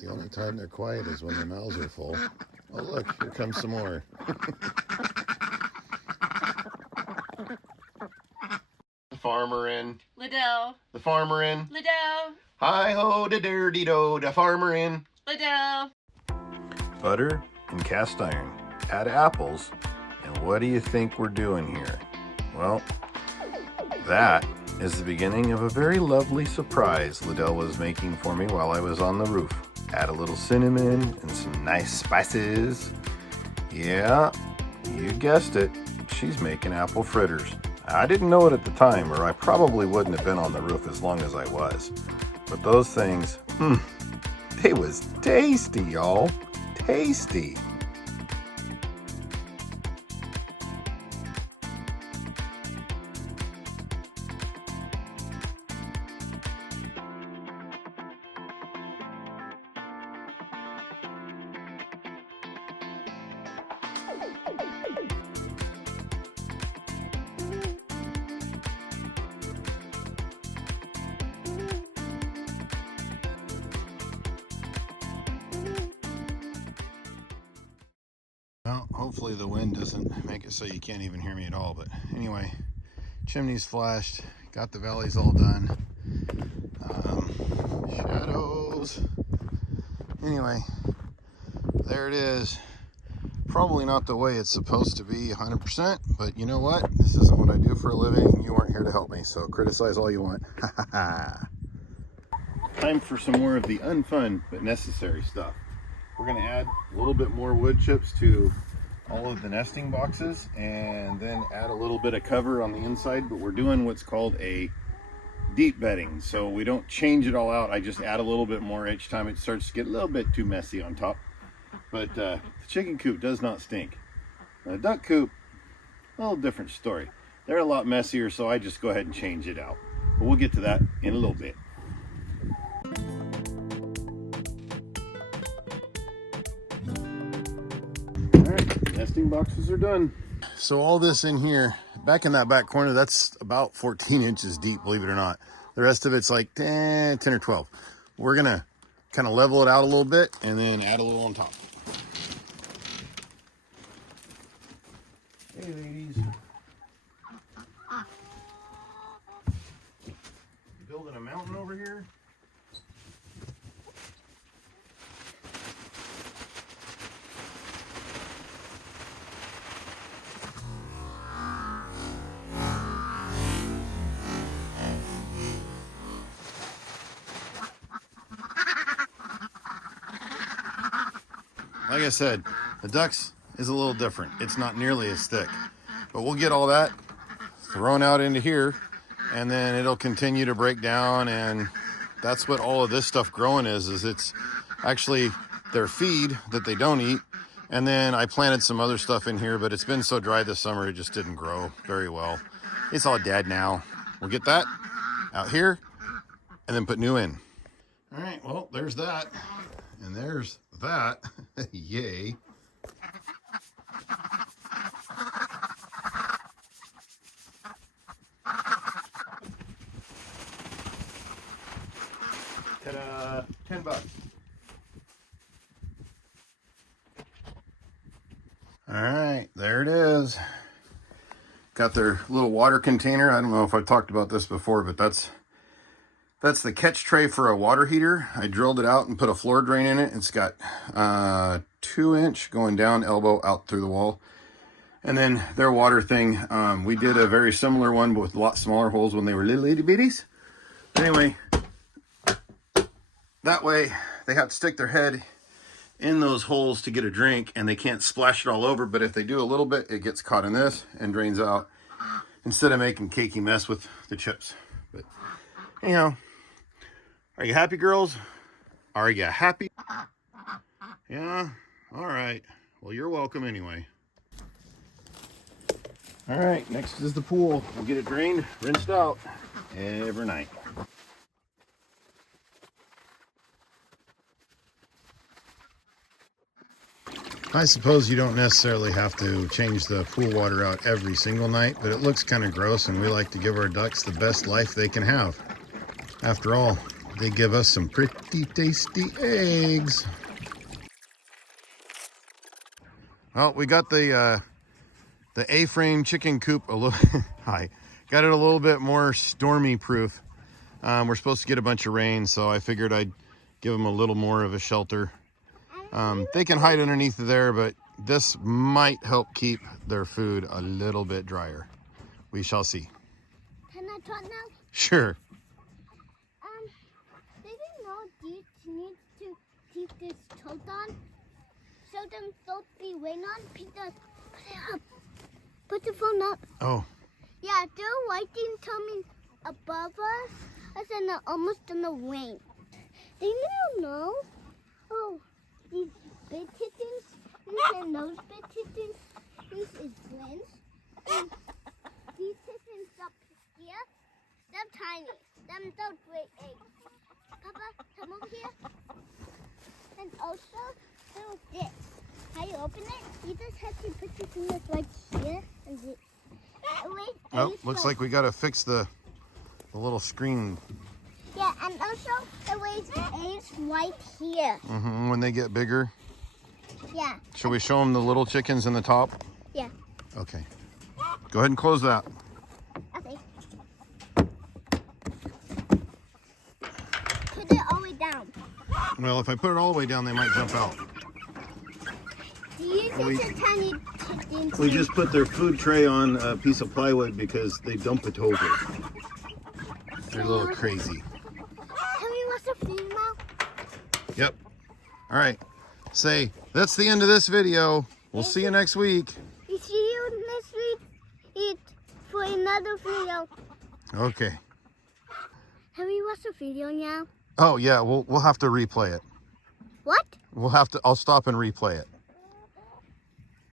The only time they're quiet is when their mouths are full. Oh look, here comes some more. The farmer in. Liddell. The farmer in. Liddell. Hi-ho, da dirty do, the farmer in. Liddell. Butter and cast iron. Add apples. And what do you think we're doing here? Well, that is the beginning of a very lovely surprise Liddell was making for me while I was on the roof. Add a little cinnamon and some nice spices. Yeah, you guessed it. She's making apple fritters. I didn't know it at the time, or I probably wouldn't have been on the roof as long as I was. But those things, they was tasty, y'all. Tasty. Well, hopefully the wind doesn't make it so you can't even hear me at all. But anyway, chimneys flashed, got the valleys all done. Shadows. Anyway, there it is. Probably not the way it's supposed to be 100%, but you know what? This isn't what I do for a living, and you weren't here to help me, so criticize all you want. Time for some more of the unfun but necessary stuff. We're going to add a little bit more wood chips to all of the nesting boxes and then add a little bit of cover on the inside, but we're doing what's called a deep bedding. So we don't change it all out. I just add a little bit more each time it starts to get a little bit too messy on top. But the chicken coop does not stink. The duck coop, a little different story. They're a lot messier, so I just go ahead and change it out. But we'll get to that in a little bit. Alright, nesting boxes are done. So all this in here, back in that back corner, that's about 14 inches deep, believe it or not. The rest of it's like 10 or 12. We're gonna kind of level it out a little bit and then add a little on top. Hey ladies. Building a mountain over here? Like I said, the ducks is a little different. It's not nearly as thick, but we'll get all that thrown out into here and then it'll continue to break down. And that's what all of this stuff growing is it's actually their feed that they don't eat. And then I planted some other stuff in here, but it's been so dry this summer, it just didn't grow very well. It's all dead now. We'll get that out here and then put new in. All right, well, there's that. And there's that. Yay. Ta-da! $10. All right, there it is. Got their little water container. I don't know if I've talked about this before, but that's the catch tray for a water heater. I drilled it out and put a floor drain in it. It's got 2-inch going down, elbow out through the wall. And then their water thing, we did a very similar one, but with a lot smaller holes when they were little itty bitties. Anyway, that way they have to stick their head in those holes to get a drink and they can't splash it all over. But if they do a little bit, it gets caught in this and drains out instead of making cakey mess with the chips. But anyhow, are you happy, girls? Are you happy? Yeah? All right. Well, you're welcome anyway. All right, next is the pool. We'll get it drained, rinsed out every night. I suppose you don't necessarily have to change the pool water out every single night, but it looks kind of gross, and we like to give our ducks the best life they can have. After all, they give us some pretty tasty eggs. Well, we got the A-frame chicken coop a little got it a little bit more stormy proof. We're supposed to get a bunch of rain, so I figured I'd give them a little more of a shelter. They can hide underneath there, but this might help keep their food a little bit drier. We shall see. Can I talk now? Sure. Did you know these need to keep this coat on? So them don't be rain on? Peter, put it up. Put the phone up. Oh. Yeah, they're writing coming above us, as in almost in the rain. They don't know. Oh, these big chickens and those big chickens, this is twins. And these chickens up here, they're tiny. Them don't great eggs. Papa, come over here. And also, do this. How you open it? You just have to put your fingers right here and this. Oh, looks like we gotta fix the little screen. Yeah, and also the ways eggs right here. When they get bigger. Yeah. Shall we show them the little chickens in the top? Yeah. Okay. Go ahead and close that. Okay. Put it all the way down. Well, if I put it all the way down, they might jump out. These are the tiny chickens. We just put their food tray on a piece of plywood because they dump it over. They're a little crazy. Can we watch the food now? Yep. All right. Say, that's the end of this video. We'll see you next week. We see you next week for another video. Okay. Can we watch the video now? Oh yeah, we'll have to replay it. What? I'll stop and replay it.